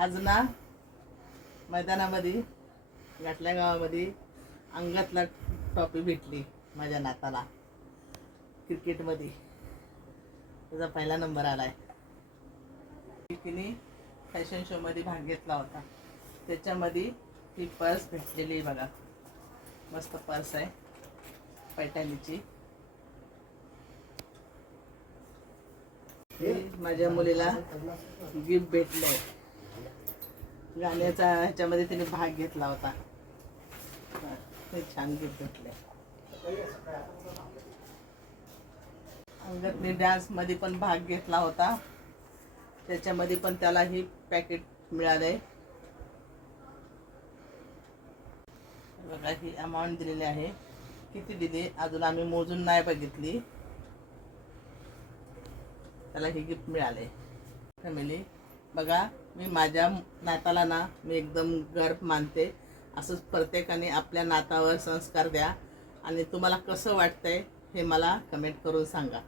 आज ना मैदानामध्ये घाटल्या गावामध्ये अंगातला ट्रॉफी भेटली माझ्या नाताला क्रिकेटमध्ये. त्याचा पहिला नंबर आलाय. तिने फॅशन शोमध्ये भाग घेतला होता. त्याच्यामध्ये ही पर्स भेटलेली बघा. मस्त पर्स आहे पैठणीची. माझ्या मुलीला गिफ्ट भेटलंय. गाण्याचा ह्याच्यामध्ये तिने भाग घेतला होता. छान गिफ्ट भेटले. अंगतने डान्स मध्ये पण भाग घेतला होता. त्याच्यामध्ये पण त्याला ही पॅकेट मिळाले. बघा ही अमाऊंट दिलेली आहे. किती दिली अजून आम्ही मोजून नाही बघितली. त्याला हे गिफ्ट मिळाले. फॅमिली बघा, मी माझ्या नाताला ना मी एकदम गर्व मानते. असंच प्रत्येकाने आपल्या नातावर संस्कार द्या. आणि तुम्हाला कसं वाटतंय हे मला कमेंट करून सांगा.